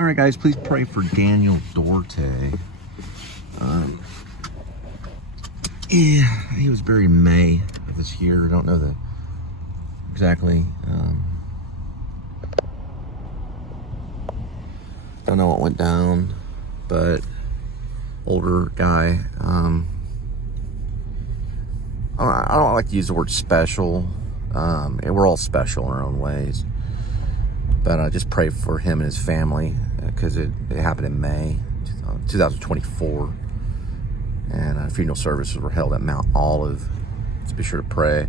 All right, guys, please pray for Daniel Dorte. Yeah, he was buried in May of this year. I don't know the exactly. Don't know what went down, but older guy. I don't like to use the word special. We're all special in our own ways. But I just pray for him and his family because it happened in May 2024. And funeral services were held at Mount Olive. So be sure to pray.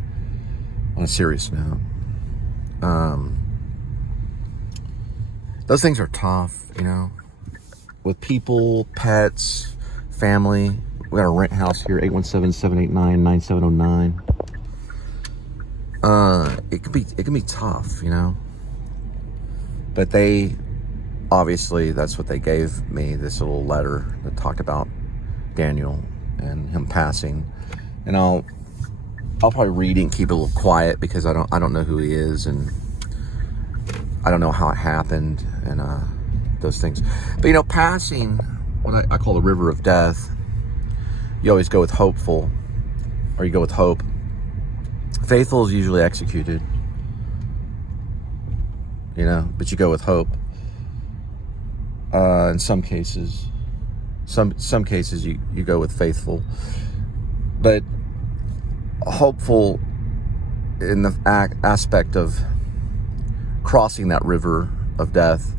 On a serious note, those things are tough, you know, with people, pets, family. We got a rent house here, 817-789-9709. It can be tough, you know. But they, obviously, that's what they gave me, this little letter that talked about Daniel and him passing. And I'll probably read it and keep it a little quiet because I don't know who he is and I don't know how it happened and those things. But you know, passing, what I call the river of death, you always go with hopeful, or you go with hope. Faithful is usually executed, you know, but you go with hope. In some cases, some cases you go with faithful, but hopeful in the aspect of crossing that river of death,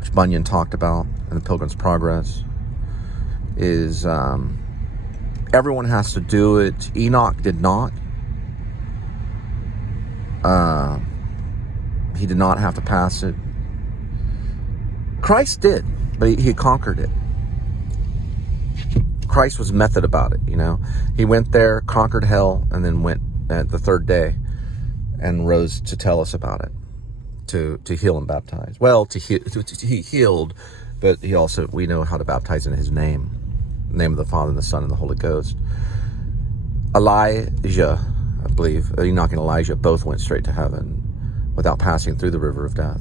which Bunyan talked about in the Pilgrim's Progress, is everyone has to do it. Enoch did not. He did not have to pass it. Christ did, but he conquered it. Christ was method about it, you know. He went there, conquered hell, and then went at the third day and rose to tell us about it, to heal and baptize. Well, he healed, but he also, we know how to baptize in his name. The name of the Father, and the Son, and the Holy Ghost. Elijah, I believe, Enoch and Elijah both went straight to heaven without passing through the river of death.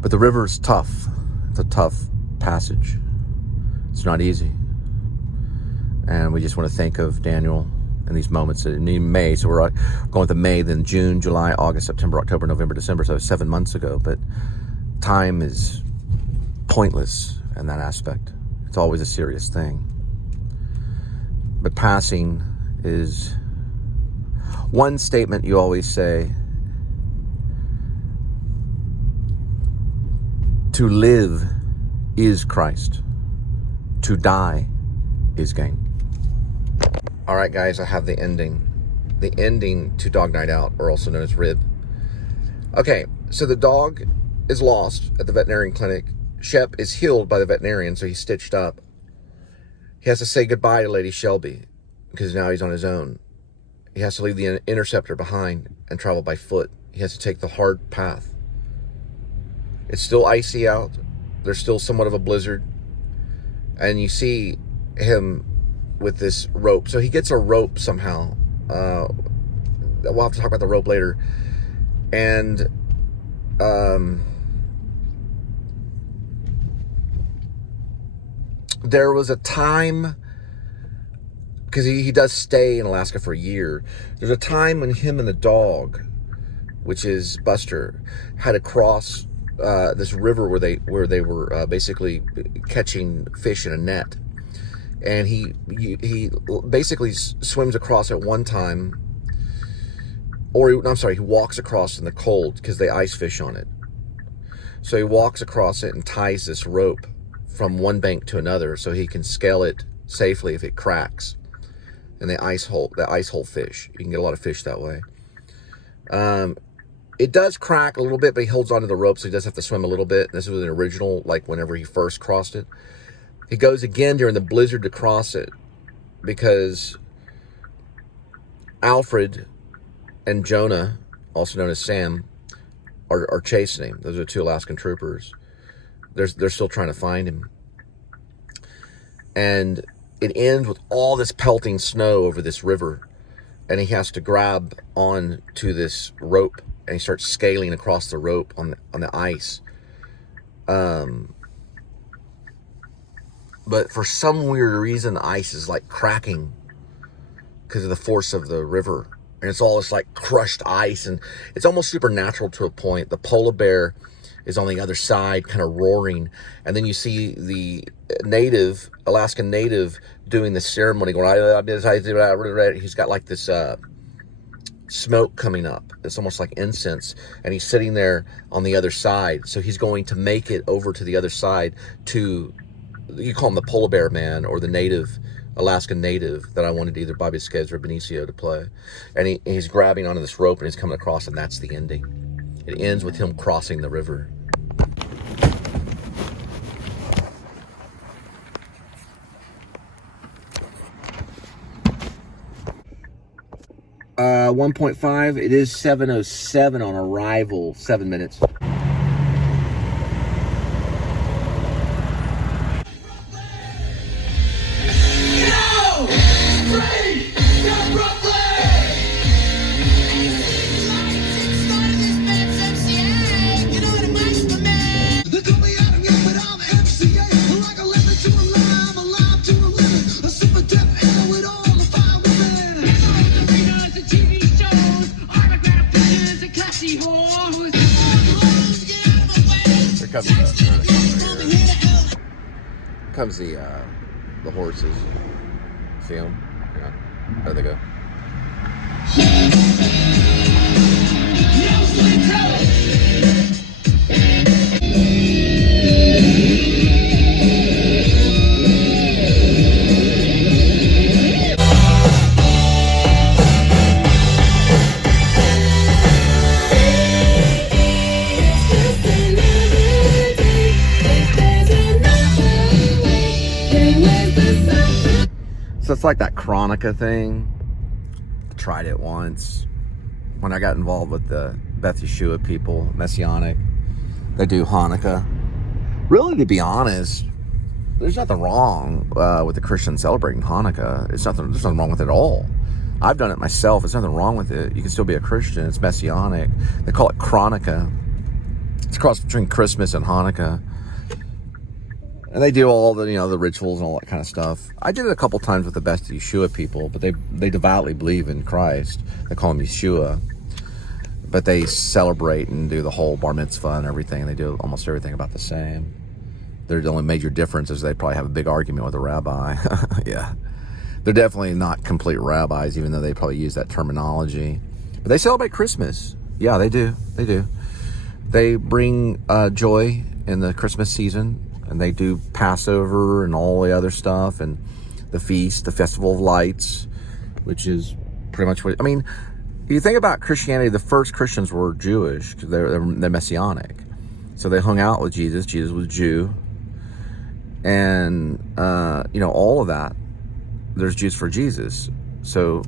But the river is tough. It's a tough passage. It's not easy. And we just want to think of Daniel in these moments in May. So we're going to May, then June, July, August, September, October, November, December. So 7 months ago. But time is pointless in that aspect. It's always a serious thing. But passing is one statement you always say: to live is Christ. To die is gain. All right, guys, I have the ending. The ending to Dog Night Out, or also known as Rib. Okay, so the dog is lost at the veterinarian clinic. Shep is healed by the veterinarian, so he's stitched up. He has to say goodbye to Lady Shelby because now he's on his own. He has to leave the interceptor behind and travel by foot. He has to take the hard path. It's still icy out. There's still somewhat of a blizzard. And you see him with this rope. So he gets a rope somehow. We'll have to talk about the rope later. And there was a time, because he does stay in Alaska for a year. There's a time when him and the dog, which is Buster, had to cross this river where they were basically catching fish in a net, and he basically swims across at one time, or he walks across in the cold because they ice fish on it. So he walks across it and ties this rope from one bank to another so he can scale it safely if it cracks. And the ice hole fish, you can get a lot of fish that way. It does crack a little bit, but he holds onto the rope, so he does have to swim a little bit. This was an original, like whenever he first crossed it. He goes again during the blizzard to cross it because Alfred and Jonah, also known as Sam, are chasing him. Those are 2 Alaskan troopers. They're still trying to find him. And it ends with all this pelting snow over this river, and he has to grab on to this rope, and he starts scaling across the rope on the ice But for some weird reason, ice is like cracking because of the force of the river. And it's all this like crushed ice, and it's almost supernatural to a point. The polar bear is on the other side kind of roaring, and then you see the native, Alaskan native, doing the ceremony going, he's got like this smoke coming up. It's almost like incense, and he's sitting there on the other side. So he's going to make it over to the other side to, you call him the polar bear man, or the native, Alaskan native that I wanted either Bobby Skez or Benicio to play. And he's grabbing onto this rope and he's coming across, and that's the ending. It ends with him crossing the river. 1.5. It is 7:07 on arrival. 7 minutes. Comes the horses. See them? Yeah. There they go. So it's like that Chronica thing. Tried it once when I got involved with the Beth Yeshua people, Messianic. They do Hanukkah. Really, to be honest, there's nothing wrong with the Christians celebrating Hanukkah. There's nothing wrong with it at all. I've done it myself. There's nothing wrong with it. You can still be a Christian. It's Messianic. They call it Chronica. It's a cross between Christmas and Hanukkah. And they do all the, the rituals and all that kind of stuff. I did it a couple times with the Beth Yeshua people, but they devoutly believe in Christ. They call him Yeshua. But they celebrate and do the whole bar mitzvah and everything. They do almost everything about the same. The only major difference is they probably have a big argument with a rabbi. Yeah. They're definitely not complete rabbis, even though they probably use that terminology. But they celebrate Christmas. Yeah, they do. They do. They bring joy in the Christmas season. And they do Passover and all the other stuff, and the feast, the Festival of Lights, which is pretty much what, I mean, you think about Christianity, the first Christians were Jewish, because they're Messianic. So they hung out with Jesus. Jesus was Jew. And, all of that, there's Jews for Jesus. So,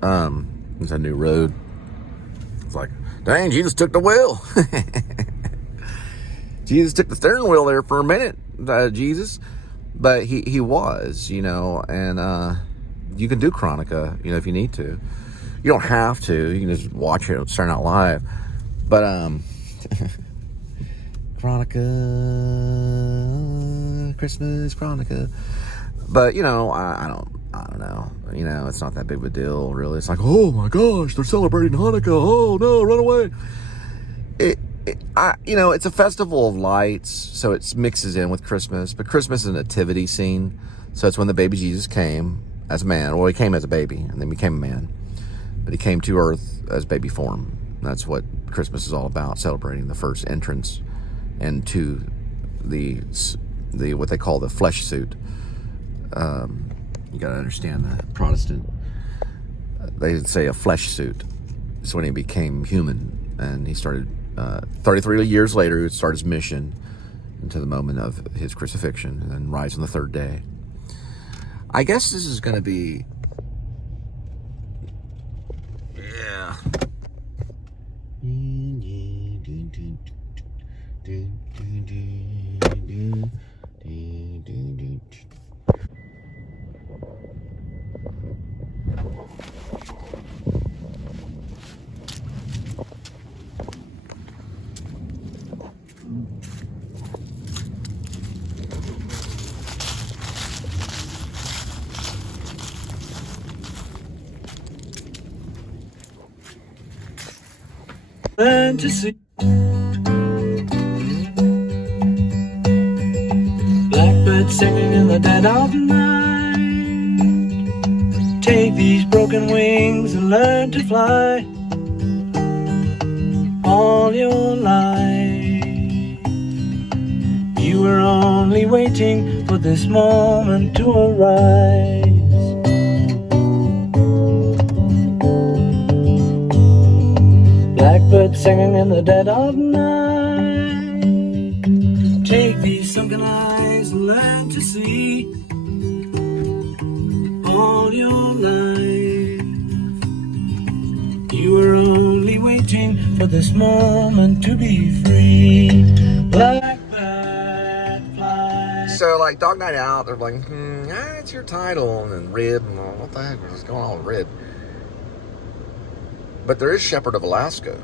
there's a new road. It's like, dang, Jesus took the wheel. Jesus took the steering wheel there for a minute, Jesus. But he was, and you can do Chronica, if you need to. You don't have to. You can just watch it start out live. But, Chronica, Christmas Chronica. But, I don't know. It's not that big of a deal, really. It's like, oh my gosh, they're celebrating Hanukkah. Oh no, run away. It's a festival of lights, so it mixes in with Christmas. But Christmas is a nativity scene, so it's when the baby Jesus came as a man. Well, he came as a baby and then became a man, but he came to earth as baby form. That's what Christmas is all about, celebrating the first entrance into the what they call the flesh suit. You got to understand that Protestant, they say a flesh suit. It's when he became human, and he started. 33 years later, he would start his mission into the moment of his crucifixion and then rise on the third day. I guess this is going to be... Yeah. learn to see. Blackbird singing in the dead of night. Take these broken wings and learn to fly. All your life you were only waiting for this moment to arise. Blackbird singing in the dead of night. Take these sunken eyes and learn to see. All your life you were only waiting for this moment to be free. Blackbird fly. So like Dog Night Out, they're like, it's your title, and then Red, and what the heck is going on with Red? But there is Shepherd of Alaska.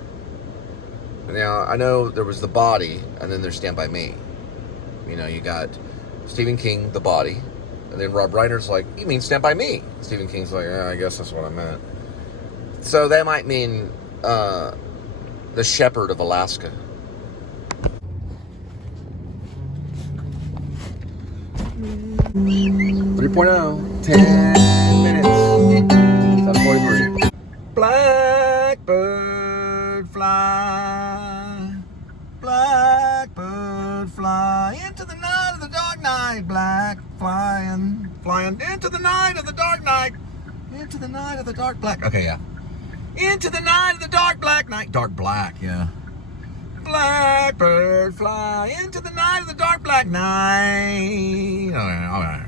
Now, I know there was The Body, and then there's Stand By Me. You know, you got Stephen King, The Body, and then Rob Reiner's like, you mean Stand By Me? Stephen King's like, I guess that's what I meant. So that might mean The Shepherd of Alaska. .0, 10 minutes. 7:43. Blackbird fly, blackbird fly into the night of the dark night, black flying into the night of the dark night, into the night of the dark black. Okay, yeah. Into the night of the dark black night, dark black, yeah. Blackbird fly into the night of the dark black night. All right.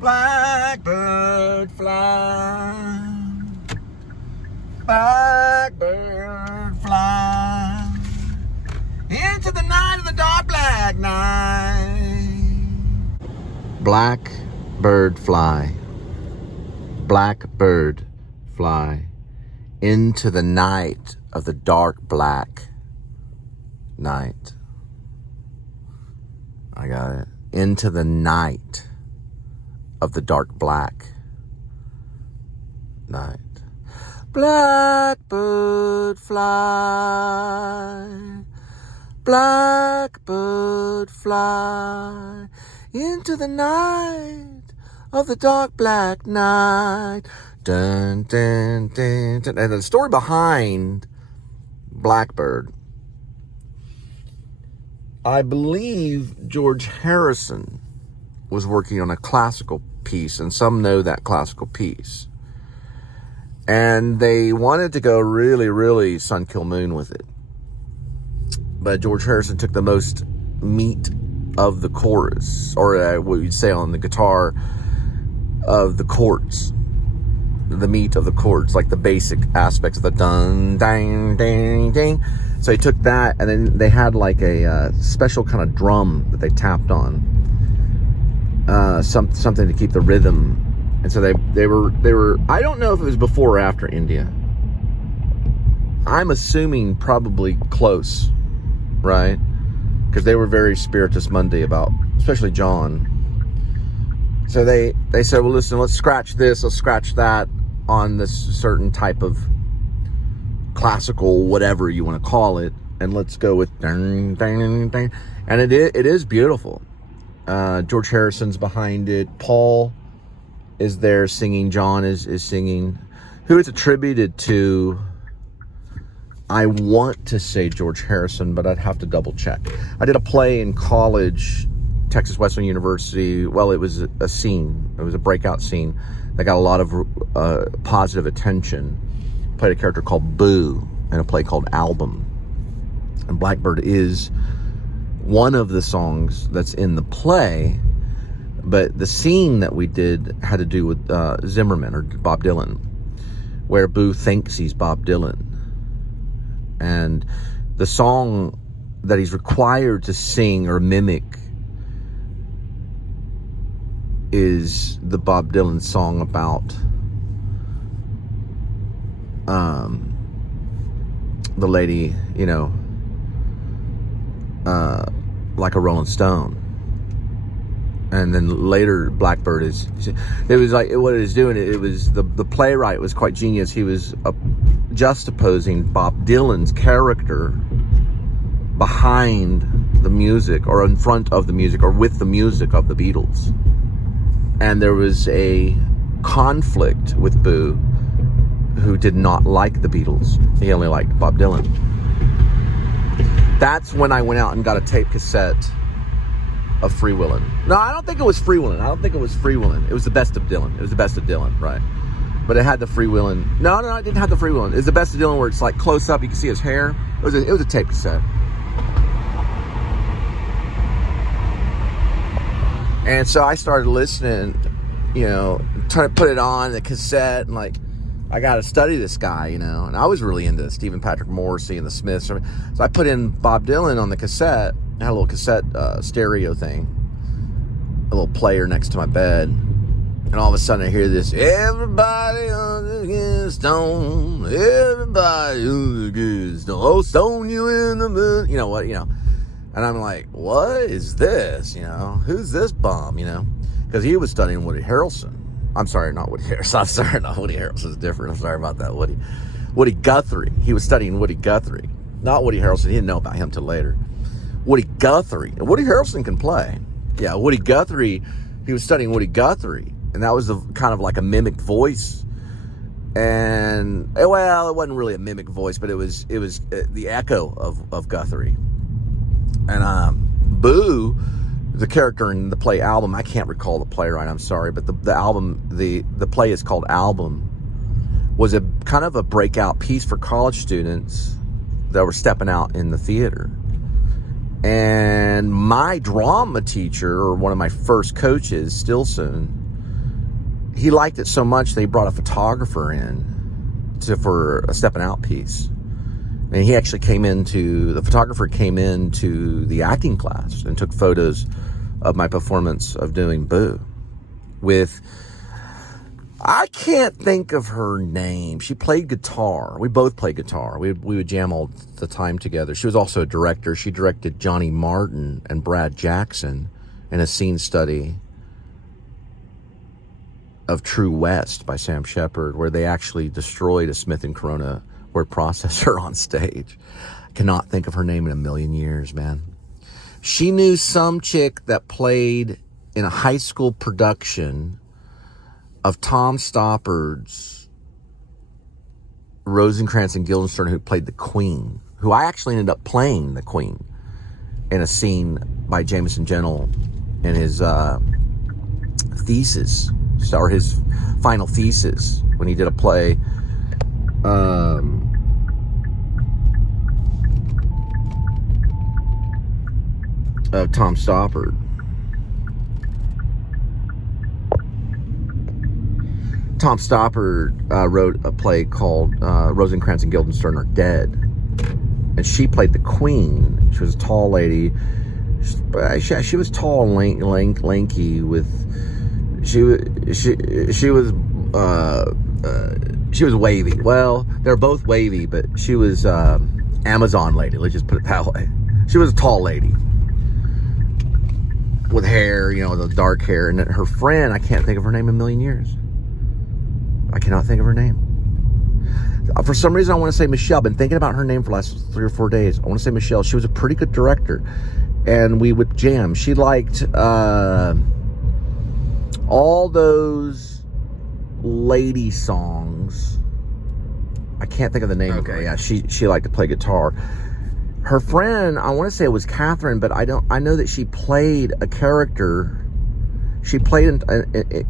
Blackbird fly. Blackbird fly into the night of the dark black night. Blackbird fly. Blackbird fly into the night of the dark black night. I got it. Into the night of the dark black night. Blackbird fly, blackbird fly into the night of the dark black night. Dun, dun, dun, dun. And the story behind Blackbird, I believe George Harrison was working on a classical piece, and some know that classical piece. And they wanted to go really, really Sun Kill Moon with it. But George Harrison took the most meat of the chorus, or what you'd say on the guitar, of the chords. The meat of the chords, like the basic aspects of the dun, dang, dang, dang. So he took that, and then they had like a special kind of drum that they tapped on. Something to keep the rhythm. And so they were, I don't know if it was before or after India. I'm assuming probably close, right? Because they were very Spiritus Mundi about, especially John. So they said, well, listen, let's scratch this, let's scratch that on this certain type of classical, whatever you want to call it, and let's go with dang, dang, dang. And it is beautiful. George Harrison's behind it. Paul is there singing. John is singing. Who it's attributed to, I want to say George Harrison, but I'd have to double check. I did a play in college, Texas Wesleyan University. Well, it was a scene. It was a breakout scene that got a lot of positive attention. Played a character called Boo in a play called Album. And Blackbird is one of the songs that's in the play, but the scene that we did had to do with Zimmerman, or Bob Dylan, where Boo thinks he's Bob Dylan. And the song that he's required to sing or mimic is the Bob Dylan song about the lady, you know, like a Rolling Stone. And then later Blackbird it was like, what it was doing, it was, the playwright was quite genius. He was juxtaposing Bob Dylan's character behind the music, or in front of the music, or with the music of the Beatles. And there was a conflict with Boo, who did not like the Beatles. He only liked Bob Dylan. That's when I went out and got a tape cassette of Freewheelin'. No, I don't think it was Freewheelin'. It was the best of Dylan. It was the best of Dylan, right? But it had the Freewheelin'. No, it didn't have the Freewheelin'. It was the best of Dylan, where it's like close up, you can see his hair. It was a tape cassette. And so I started listening, trying to put it on the cassette, and like, I got to study this guy, and I was really into Stephen Patrick Morrissey and the Smiths. So I put in Bob Dylan on the cassette. I had a little cassette stereo thing, a little player next to my bed, and all of a sudden I hear this, everybody on the stone, everybody on the stone, oh, stone you in the moon, and I'm like, what is this, who's this bum, because he was studying Woody Harrelson. I'm sorry, not Woody Harrelson. Woody Harrelson's different. I'm sorry about that. Woody Guthrie. He was studying Woody Guthrie. Not Woody Harrelson. He didn't know about him till later. Woody Guthrie. And Woody Harrelson can play. Yeah, Woody Guthrie. He was studying Woody Guthrie. And that was kind of like a mimic voice. And, well, it wasn't really a mimic voice, but it was the echo of Guthrie. And Boo, the character in the play Album, I can't recall the play right, I'm sorry, but the album, the play is called Album, was a kind of a breakout piece for college students that were stepping out in the theater. And my drama teacher, or one of my first coaches, Stilson, he liked it so much that he brought a photographer in for a stepping out piece. And the photographer came into the acting class and took photos of my performance of doing Boo with, I can't think of her name. She played guitar. We both played guitar. We would jam all the time together. She was also a director. She directed Johnny Martin and Brad Jackson in a scene study of True West by Sam Shepard, where they actually destroyed a Smith & Corona word processor on stage. I cannot think of her name in a million years, man. She knew some chick that played in a high school production of Tom Stoppard's Rosencrantz and Guildenstern, who played the Queen, who I actually ended up playing the Queen in a scene by Jameson Gentle in his thesis, or his final thesis, when he did a play of Tom Stoppard. Tom Stoppard wrote a play called Rosencrantz and Guildenstern Are Dead, and she played the Queen. She was a tall lady. She was tall and lanky with. She was wavy. Well, they're both wavy, but she was Amazon lady. Let's just put it that way. She was a tall lady with hair, the dark hair, and her friend, I can't think of her name in a million years. I cannot think of her name. For some reason, I want to say Michelle. I've been thinking about her name for the last 3 or 4 days. I want to say Michelle. She was a pretty good director, and we would jam. She liked all those lady songs. I can't think of the name of it. Yeah, she liked to play guitar. Her friend, I want to say it was Catherine, but I know that she played a character. She played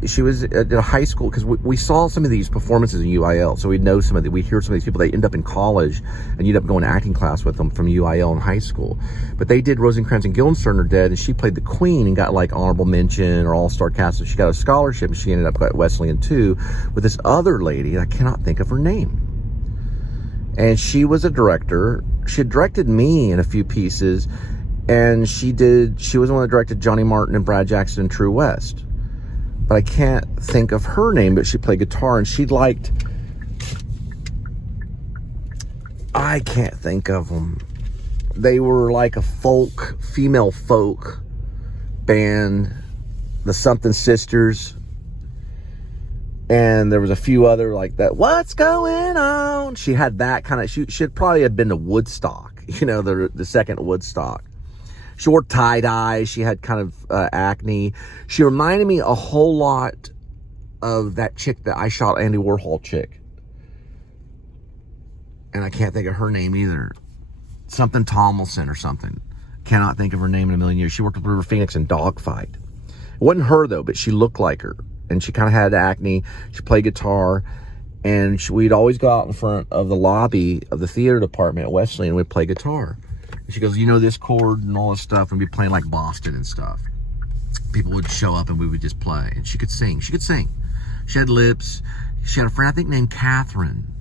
she was at a high school, because we saw some of these performances in UIL, so we'd hear some of these people. They end up in college, and you'd end up going to acting class with them from UIL in high school. But they did Rosencrantz and Guildenstern Are Dead, and she played the Queen and got like honorable mention or all-star cast. So she got a scholarship, and she ended up at Wesleyan too, with this other lady, I cannot think of her name. And she was a director. She had directed me in a few pieces, and she was the one that directed Johnny Martin and Brad Jackson in True West. But I can't think of her name, but she played guitar, and I can't think of them. They were like a female folk band, the Something Sisters. And there was a few other like that. What's going on? She had that kind of. She'd probably have been to Woodstock. You know, the second Woodstock. She wore tie-dye. She had kind of acne. She reminded me a whole lot of that chick that I shot, Andy Warhol chick. And I can't think of her name either. Something Tomlinson or something. Cannot think of her name in a million years. She worked with River Phoenix in Dogfight. It wasn't her though, but she looked like her. And she kind of had acne. She played guitar. And we'd always go out in front of the lobby of the theater department at Wesley and we'd play guitar. And she goes, you know this chord and all this stuff. And we'd be playing like Boston and stuff. People would show up and we would just play. And she could sing. She could sing. She had lips. She had a friend, I think, named Catherine.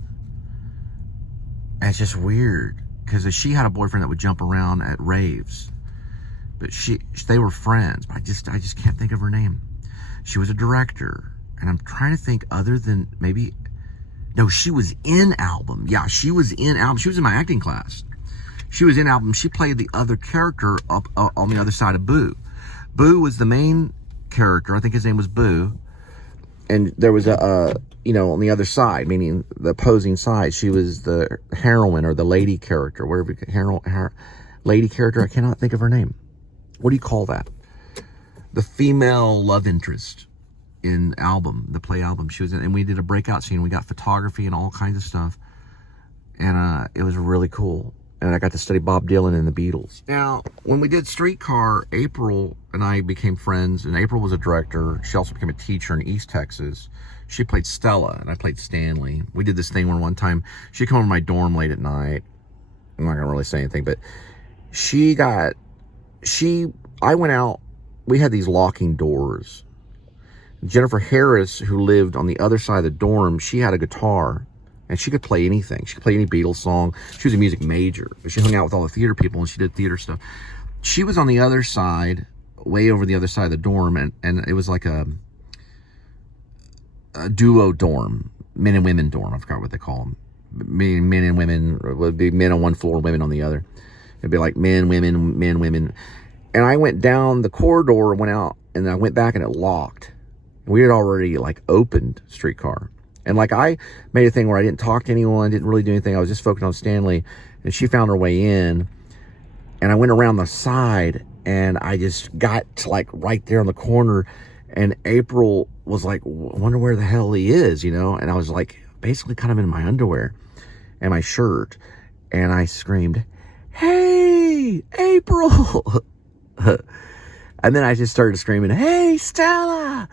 And it's just weird. Because she had a boyfriend that would jump around at raves. But they were friends. But I just can't think of her name. She was a director. And I'm trying to think other than maybe... No, she was in Album. Yeah, she was in Album. She was in my acting class. She was in Album. She played the other character up on the other side of Boo. Boo was the main character. I think his name was Boo. And there was you know, on the other side, meaning the opposing side, she was the heroine or the lady character, whatever, lady character. I cannot think of her name. What do you call that? The female love interest in Album, the play Album. She was in, and we did a breakout scene. We got photography and all kinds of stuff. And it was really cool. And I got to study Bob Dylan and the Beatles. Now, when we did Streetcar, April and I became friends. And April was a director. She also became a teacher in East Texas. She played Stella, and I played Stanley. We did this thing where one time she'd come over to my dorm late at night. I'm not going to really say anything, but I went out. We had these locking doors. Jennifer Harris, who lived on the other side of the dorm, she had a guitar. And she could play anything. She could play any Beatles song. She was a music major. But she hung out with all the theater people and she did theater stuff. She was on the other side, way over the other side of the dorm. And it was like a duo dorm. Men and women dorm. I forgot what they call them. Men and women. It would be men on one floor, women on the other. It'd be like men, women. And I went down the corridor, went out, and then I went back and it locked. We had already like opened Streetcar. And like I made a thing where I didn't talk to anyone, didn't really do anything. I was just focused on Stanley. And she found her way in. And I went around the side and I just got to like right there on the corner. And April was like, I wonder where the hell he is, you know? And I was like basically kind of in my underwear and my shirt. And I screamed, hey, April. And then I just started screaming, hey, Stella,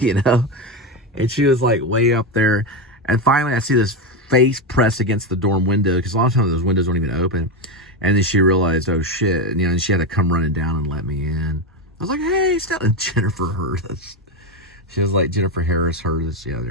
you know? And she was like way up there. And finally I see this face press against the dorm window, because a lot of times those windows don't even open. And then she realized, oh shit, and, you know, and she had to come running down and let me in. I was like, hey, Stella. And Jennifer heard us. She was like, Jennifer Harris heard us. Yeah,